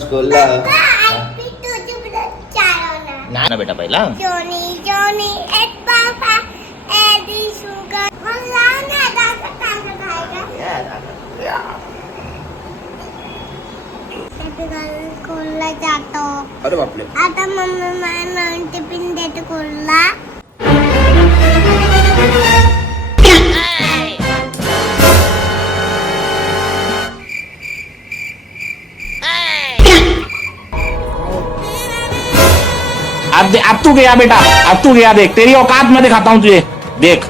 स्कूलला. नाही ना बेटा पहिला. जातो अरे आता मम्मी मला नवीन टिफिन देते स्कूलला. अब दे- अब तू गया बेटा अब तू गया देख तेरी औकात में दिखाता हूँ तुझे देख।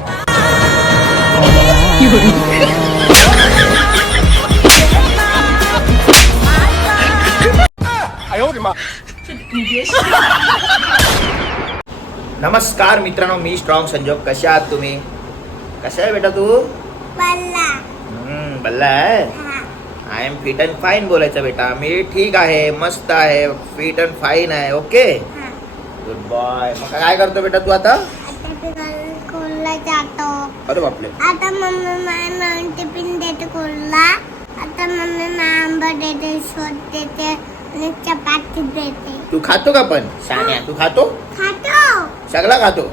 नमस्कार मित्रांनो मी स्ट्रॉंग संजोग कशा आहात तुम्ही? कशा आहे बेटा तू? बल्ला. हम्म, बल्ला आहे? हा. I am fit and fine बोलायचं बेटा. मी ठीक आहे मस्त आहे फिट अँड फाईन आहे ओके. गुड बॉय मग काय करतो बेटा तू आता? स्कूलला जातो. अरे बापले आता मम्मी मला नवीन टिफिन देते स्कूलला आता मम्मी मला आंबा देते शोध देते आणि चपाती देते. तू खातो का पण? शान्या तू खातो? खातो. सगळा खातो.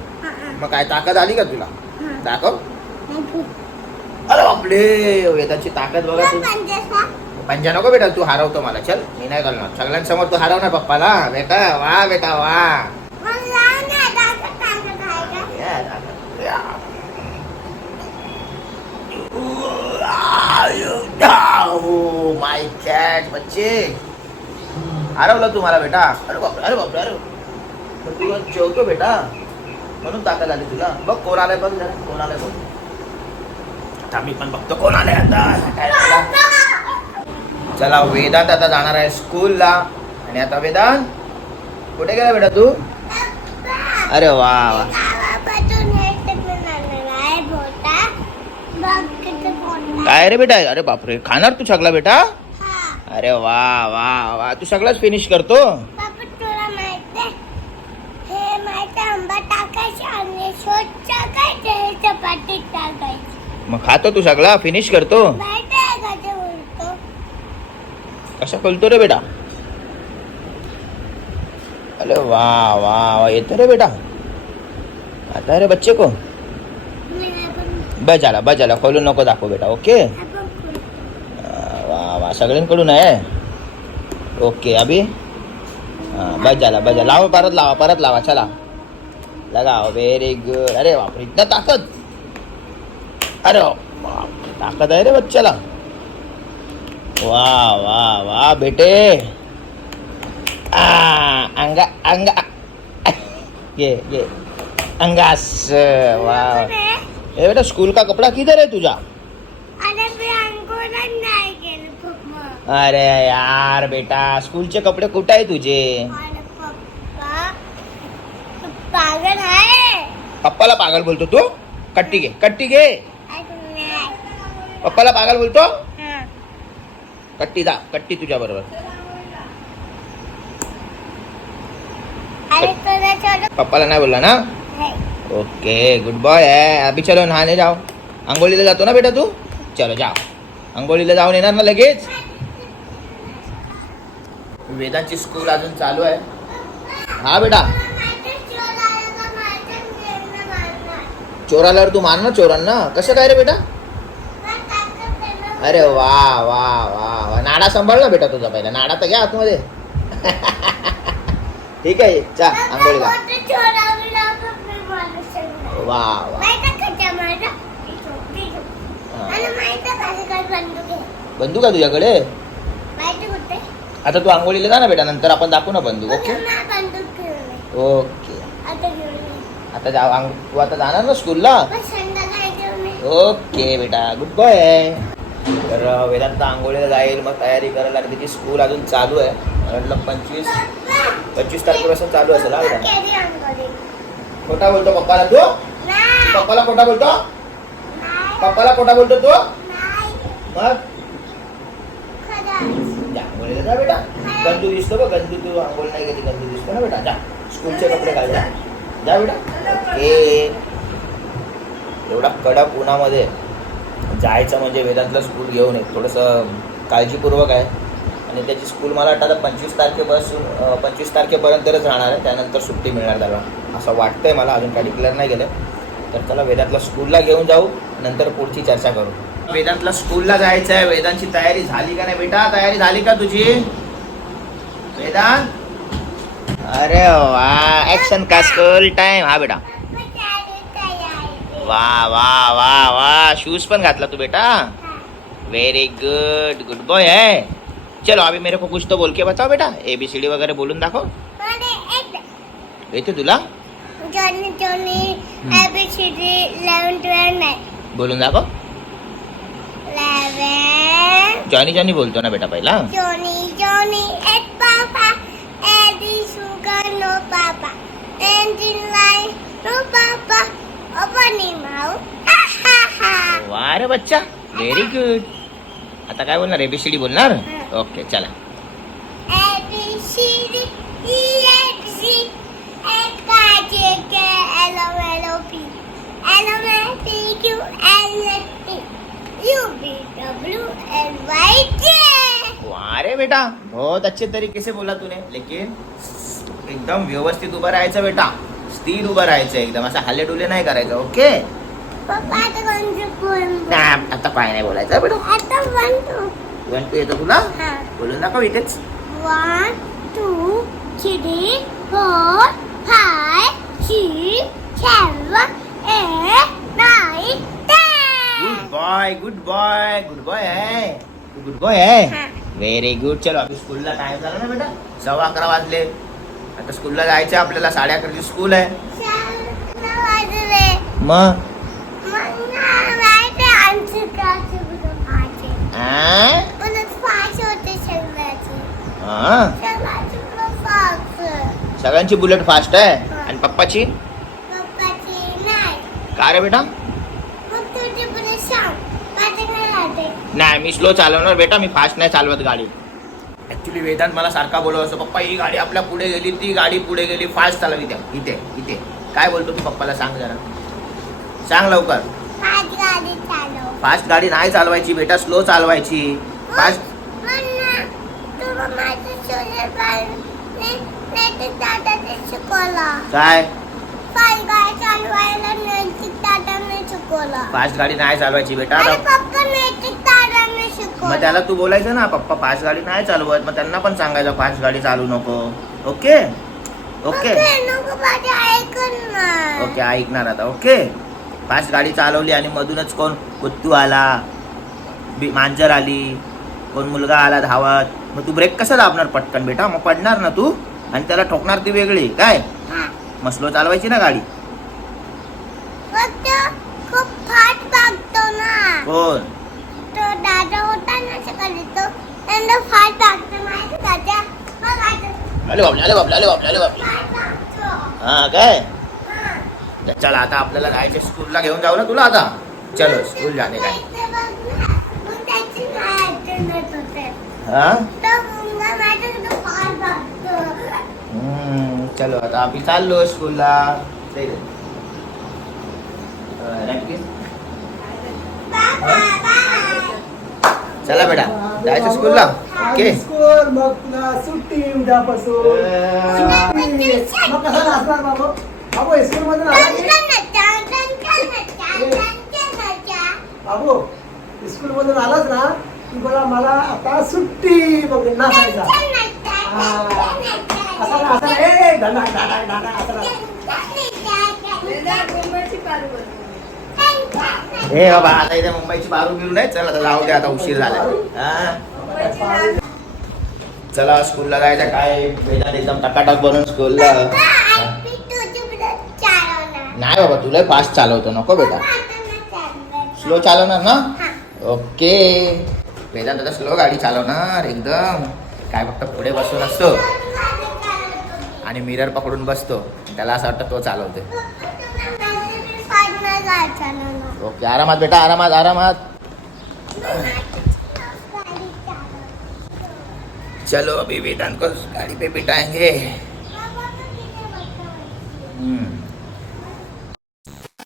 मग काय ताकद आली का तुला. दाखव. अरे बापले वेदांची ताकद बघा तू. पंजा नको बेटा तू हरवतो मला. चल मी नाही करणार सगळ्यांसमोर तू हरव ना पप्पाला. बेटा वा बेटा वा मला नाही दाखवत टाकत आहे का? माय कॅट बच्चे. हरवलं तू मला बेटा. अरे बापरे अरे बापरे अरे पण तू जेवतो बेटा. म्हणून ताकद आली तुला. बघ कोण आलाय बघ जरा. कोण आलाय बघ. आता मी पण बघतो कोण आलाय आता. काय चला वेदांत आता जाणार आहे स्कूलला. आणि आता वेदांत कुठे गेला बेटा तू? अरे वा वा गावापासून हे टिफिन आणलेला आहे मोठा. बघ किती मोठा. काय रे बेटा? अरे बापरे खाणार तू सगळा बेटा? हा. अरे वा वा वा. तू सगळंच फिनिश करतो? मग खातो तू सगळा फिनिश करतो? कसा खोलतो रे बेटा? अरे वा वा वा. येतो रे बेटा? आता रे बच्चे को? बजाला बजाला खोलून नको दाखव बेटा ओके आपण खोल. वा वा सगळ्यांकडून आहे ओके अभि हां बजाला बजा लावा परत लावा परत लावा चला लगाओ व्हेरी गुड अरे बापरे इतना ताकद अरे बाप ताकद आहे रे बच्चाला वा वा वा बेटे आ, अंगा अंगा ये ये अंगास वा कोण आहे? ए बेटा स्कूल का कपड़ा किधर है तुझा? अरे यार बेटा स्कूलचे कपडे कुठे आहे तुझे? पागल आहे पप्पाला पागल बोलतो तू? कट्टी घे कट्टी घे. पप्पाला पागल बोलतो? हा. कट्टी जा कट्टी तुझ्या बरोबर. पप्पाला नाही बोलला ना. ओके गुड बॉय आहे अभी चलो नहाने जाओ. आंघोळीला जातो ना बेटा तू? चलो जाओ. आंघोळीला जाऊन येणार ना लगेच? वेदांची स्कूल अजून चालू आहे. हा बेटा. माहिती चोर आल्यावर तू मान ना चोरांना. कसं काय रे बेटा? अरे वा वा वा वा. नाडा सांभाळ ना बेटा तुझा पहिला. नाडा तर घ्या आतमध्ये. ठीक आहे जा आंघोळीला मोठं चोरावलं का मी मारू शकणार. वा वा का? का बंदूक आहे? तुझ्याकडे? आता तू आंघोळीला जा ना बेटा नंतर आपण दाखवू ना बंदूक ओके. ओके. आता जा तू आता जाणार ना स्कूलला. ओके बेटा गुड बॉय. तर वेदांत आंघोळीला जाईल मग तयारी करायला लागली त्याची स्कूल अजून चालू आहे. मला वाटलं पंचवीस पंचवीस तारखेपासून चालू असेल हा बेटा. खोटा बोलतो पप्पाला तू? पप्पाला खोटा बोलतो? पप्पाला खोटा बोलतो तू? मग? खरंच. जा बेटा. गंदू दिसतो बघ गंदू तू आंघोळ नाही गेली गंदू दिसतो ना बेटा. जा स्कूलचे कपडे घाल जा. जा बेटा. ओके. एवढा कडक उन्हामध्ये जायचं म्हणजे वेदातलं स्कूल घेऊन एक थोडंसं काळजीपूर्वक आहे. आणि त्याची स्कूल मला वाटतं आता पंचवीस तारखेपासून पंचवीस तारखेपर्यंतच राहणार आहे. त्यानंतर सुट्टी मिळणार त्याला. असं वाटतंय मला अजून काही डिक्लेअर नाही गेलं तर त्याला वेदांतला स्कूलला घेऊन जाऊ नंतर पुढची चर्चा करू. वेदांतला स्कूलला जायचं आहे वेदांची तयारी झाली का नाही बेटा? तयारी झाली का तुझी? वेदांत? अरे वा ऍक्शन का स्कूल टाइम हा बेटा. वा वा वा वा. शूज पण घातला तू बेटा. वेरी गुड गुड बॉय है चलो अभी मेरे को कुछ तो बोल के बताओ बेटा. ए बी सी डी वगैरे बोलून दाखव. येते तुला? Johnny Johnny A B C D eleven twelve नाही बोलून दाखव इलेवन जॉनी जॉनी बोलतो ना बेटा पहिला Johnny, Johnny, et papa, Eddie sugar, no papa, engine light, no papa, open him mouth, ha ha ha. वा रे बच्चा व्हेरी गुड आता काय बोलणार ए बी सी डी बोलणार हं. ओके चला A B C D E F G H I J K L M N O P. L M N P Q R S T U V W X Y Z. वा रे बेटा बहुत अच्छे तरीके से बोला तूने लेकिन एकदम व्यवस्थित उभं राहायचं बेटा. स्थिर उभं राहायचं एकदम असं हल्ले डुले नाही करायचं ओके आता नाही, काय नाही बोलायचं बेटा. आता वन टू वन टू येतो तुला? हा. बोलून दाखव इथेच. One two three four six seven eight nine good boy good boy good boy आहे गुड बॉय आहे हा. व्हेरी गुड चलो अभी स्कूलला टाइम झाला ना बेटा. सव्वा अकरा वाजले. आता स्कूलला जायचं आपल्याला साडे अकराची स्कूल आहे. वाजले मग? मग माहिती आहे आमची क्लास पाच आ? परत पाच होते सगळ्याची हा. सगळ्याची बुलेट फास्ट आहे. आणि पप्पाची? पप्पाची नाही. का रे बेटा? काय नाही मी स्लो चालवणार बेटा मी फास्ट नाही चालवत गाडी. ऍक्च्युली वेदांत मला सारखा बोलत असतो पप्पा ही गाडी आपल्या पुढे गेली ती गाडी पुढे गेली फास्ट चालव इथे इथे इथे. काय बोलतो तू पप्पाला सांग जरा. सांग लवकर. पाच गाडी चालव. फास्ट गाडी नाही चालवायची बेटा स्लो चालवायची. फास्ट म्हणा तुला माझं सोलर नाही तर दादाने शिकवला. काय? पाच गाडी चालवायला नैतिक दादाने शिकवला. फास्ट गाडी नाही चालवायची बेटा. आणि आता पप्पा नैतिक दादाने मग शिकवला त्याला तू बोलायचं ना पप्पा फास्ट गाडी नाही चालवत. मग त्यांना पण सांगायचं फास्ट गाडी चालू नको. ओके? ओके? नको माझे ऐकून ना ओके ऐकणार आता. ओके? फास्ट गाडी चालवली आणि मधूनच कोण कुत्तू आला? बी मांजर आली. कोण मुलगा आला धावत? मग तू ब्रेक कसा दाबणार पटकन बेटा? मग पडणार ना तू? आणि त्याला ठोकणार ती वेगळी. काय? हा. मग स्लो चालवायची ना गाडी. खूप फाट भागतो ना. कोण? तो दादा होता ना सकाळी तो त्यांना फाट भागतो. माहिती का त्या बघ आता अरे बापले अरे बापले अरे बापले अरे बापले फाट भागतो. हा काय? हा. तर चला आता आपल्याला जायचं स्कूलला घेऊन जाऊ ना तुला आता. चलो स्कूल जाणे. काय. हा तो मुलगा माझ्याकडे फाट भागतो. हम्म, चलो आता आम्ही चाललो स्कूलला. चला बेटा जायचं स्कूलला ओके स्कूल मग पुन्हा सुट्टी उद्यापासून. सुट्टी. मग कसा नाचणार बाबू? बाबू स्कूल मधून. बाबू स्कूल आलाच ना की बोला मला आता सुट्टी. मग नाचायचा. हे बाबा आता इथे मुंबईची बारू बिरू नाही चला जाऊ दे आता उशीर झाला. चला स्कूलला जायचं काय वेदात एकदम टकाटक बनून स्कूलला. नाही बाबा तुला फास्ट चालवतो. नको बेटा. स्लो चालवणार ना? ओके. वेदांत आता स्लो गाडी चालवणार एकदम. काय फक्त पुढे बसून असतो. आणि मिरर पकडून बसतो. त्याला असं वाटतं तो चालवते ओके आरामात बेटा आरामात आरामात. चलो अभी वेदांत को गाड़ी पे बिठाएंगे.